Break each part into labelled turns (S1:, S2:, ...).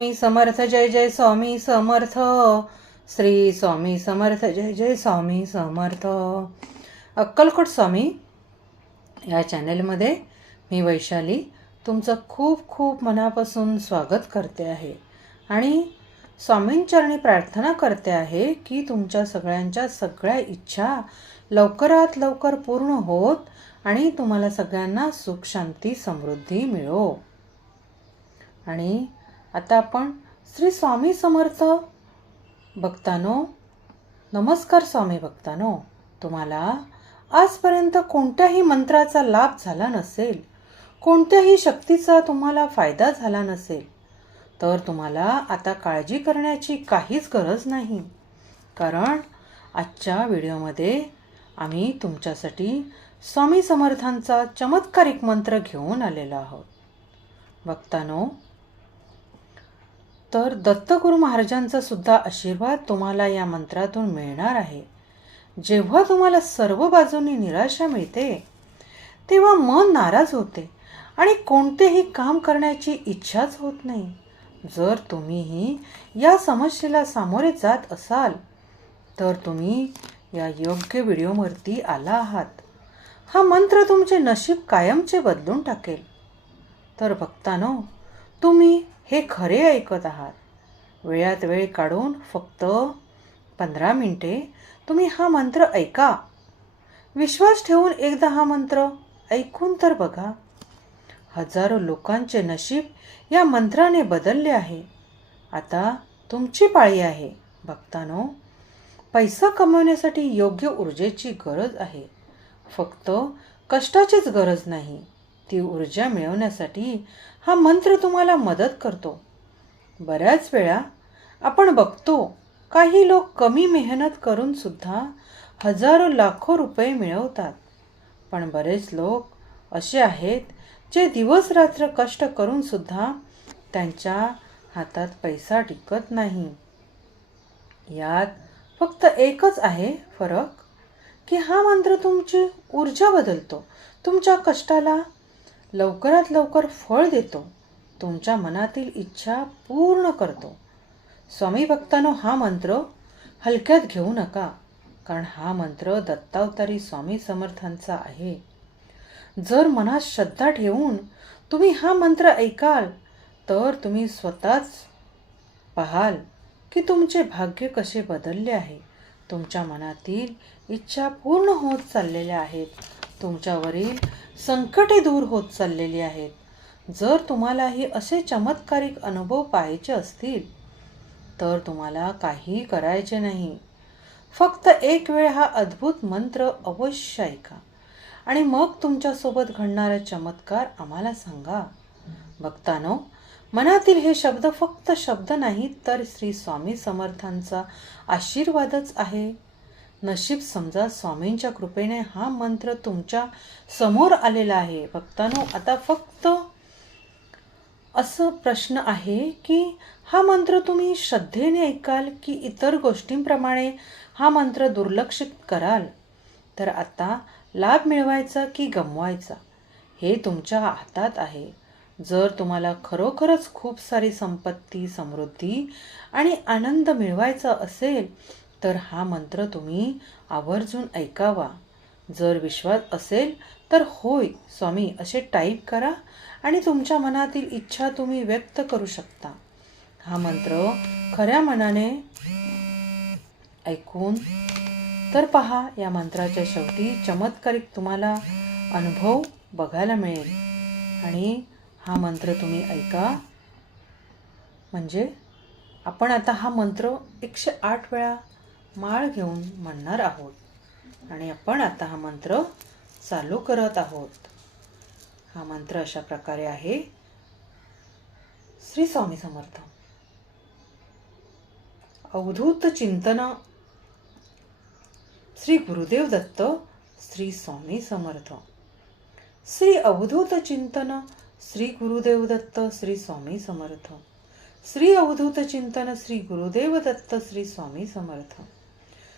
S1: स्वामी समर्थ जय जय स्वामी समर्थ. श्री स्वामी समर्थ जय जय स्वामी समर्थ. अक्कलकोट स्वामी या चॅनेलमध्ये मी वैशाली तुमचं खूप खूप मनापासून स्वागत करते आहे. आणि स्वामींचरणी प्रार्थना करते आहे की तुमच्या सगळ्यांच्या सगळ्या इच्छा लवकरात लवकर पूर्ण होत आणि तुम्हाला सगळ्यांना सुख शांती समृद्धी मिळो. आणि आता आपण श्री स्वामी समर्थ भक्तानो नमस्कार स्वामी भक्तानो. तुम्हाला आजपर्यंत कोणत्याही मंत्राचा लाभ झाला नसेल कोणत्याही शक्तीचा तुम्हाला फायदा झाला नसेल तर तुम्हाला आता काळजी करण्याची काहीच गरज नाही. कारण आजच्या व्हिडिओमध्ये आम्ही तुमच्यासाठी स्वामी समर्थांचा चमत्कारिक मंत्र घेऊन आलेलो आहोत. भक्तानो तर दत्तगुरु महाराजांचा सुद्धा आशीर्वाद तुम्हाला या मंत्रातून मिळणार आहे. जेव्हा तुम्हाला सर्व बाजूंनी निराशा मिळते तेव्हा मन नाराज होते आणि कोणतेही काम करण्याची इच्छाच होत नाही. जर तुम्हीही या समस्येला सामोरे जात असाल तर तुम्ही या योग्य व्हिडिओवरती आला आहात. हा मंत्र तुमचे नशीब कायमचे बदलून टाकेल. तर भक्तानो तुम्ही हे खरे ऐकत आहात. वेळात वेळ काढून फक्त पंधरा मिनटे तुम्ही हा मंत्र ऐका. विश्वास ठेवून एकदा हा मंत्र ऐकून तर बघा. हजारो लोकांचे नशीब या मंत्राने बदलले आहे. आता तुमची पाळी आहे. भक्तानो पैसा कमवण्यासाठी योग्य ऊर्जेची गरज आहे. फक्त कष्टाचीच गरज नाही. ती ऊर्जा मिळवण्यासाठी हा मंत्र तुम्हाला मदत करतो. बऱ्याच वेळा आपण बघतो काही लोक कमी मेहनत करून सुद्धा हजारो लाखो रुपये मिळवतात. पण बरेच लोक असे आहेत जे दिवस रात्र कष्ट करून सुद्धा त्यांच्या हातात पैसा टिकत नाही. यात फक्त एकच आहे फरक की हा मंत्र तुमची ऊर्जा बदलतो. तुमच्या कष्टाला लवकरात लवकर फळ देतो. तुमच्या मनातील इच्छा पूर्ण करतो. स्वामी भक्तानो हा मंत्र हलक्यात घेऊ नका कारण हा मंत्र दत्तावतारी स्वामी समर्थांचा आहे. जर मनात श्रद्धा ठेवून तुम्ही हा मंत्र ऐकाल तर तुम्ही स्वतःच पाहाल की तुमचे भाग्य कसे बदलले आहे. तुमच्या मनातील इच्छा पूर्ण होत चाललेल्या आहेत. तुमच्यावरील संकटे दूर होत चाललेली आहेत. जर तुम्हालाही असे चमत्कारिक अनुभव पाहायचे असतील तर तुम्हाला काही करायचे नाही. फक्त एक वेळ हा अद्भुत मंत्र अवश्य ऐका आणि मग तुमच्यासोबत घडणारा चमत्कार आम्हाला सांगा. भक्तानो मनातील हे शब्द फक्त शब्द नाहीत तर श्री स्वामी समर्थांचा आशीर्वादच आहे. नशीब समजा स्वामींच्या कृपेने हा मंत्र तुमच्यासमोर आलेला आहे. भक्तानो आता फक्त असं प्रश्न आहे की हा मंत्र तुम्ही श्रद्धेने ऐकाल की इतर गोष्टींप्रमाणे हा मंत्र दुर्लक्षित कराल? तर आता लाभ मिळवायचा की गमवायचा हे तुमच्या हातात आहे. जर तुम्हाला खरोखरच खूप सारी संपत्ती समृद्धी आणि आनंद मिळवायचा असेल तर हा मंत्र तुम्ही आवर्जून ऐकावा. जर विश्वास असेल तर होय स्वामी असे टाईप करा आणि तुमच्या मनातील इच्छा तुम्ही व्यक्त करू शकता. हा मंत्र खऱ्या मनाने ऐकून तर पहा या मंत्राच्या शेवटी चमत्कारिक तुम्हाला अनुभव बघायला मिळेल. आणि हा मंत्र तुम्ही ऐका. म्हणजे आपण आता हा मंत्र एकशे आठ वेळा माळ घेऊन म्हणणार आहोत. आणि आपण आता हा मंत्र चालू करत आहोत. हा मंत्र अशा प्रकारे आहे. श्री स्वामी समर्थ. अवधूत चिंतन. श्री गुरुदेव दत्त श्री स्वामी समर्थ. श्री अवधूत चिंतन. श्री गुरुदेव दत्त श्री स्वामी समर्थ. श्री अवधूत चिंतन. श्री गुरुदेव दत्त श्री स्वामी समर्थ.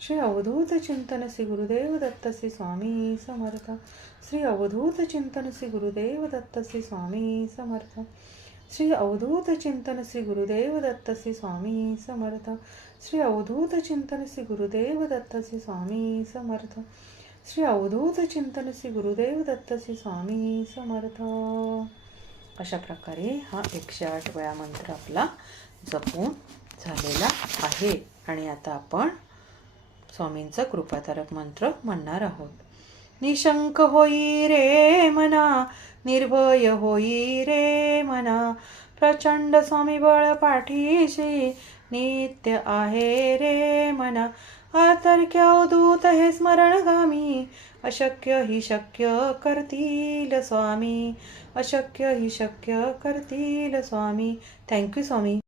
S1: श्री अवधूत चिंतन श्री गुरुदेव दत्त श्री स्वामी समर्थ. श्री अवधूत चिंतन श्री गुरुदेव दत्त श्री स्वामी समर्थ. श्री अवधूत चिंतन श्री गुरुदेव दत्त श्री स्वामी समर्थ. श्री अवधूत चिंतन श्री गुरुदेव दत्त श्री स्वामी समर्थ. श्री अवधूत चिंतन श्री गुरुदेव दत्त श्री स्वामी समर्थ. अशा प्रकारे हा एकशे आठ वेळा मंत्र आपला जपून झालेला आहे. आणि आता आपण स्वामींचा कृपातारक मंत्र म्हणणार आहोत. निशंक होई रे मना निर्भय होई रे मना प्रचंड स्वामी बळ पाठीशी नित्य आहे रे मना. आतर्क्या दूत हे स्मरणगामी अशक्य ही शक्य करतील स्वामी अशक्य ही शक्य करतील स्वामी. थँक्यू स्वामी.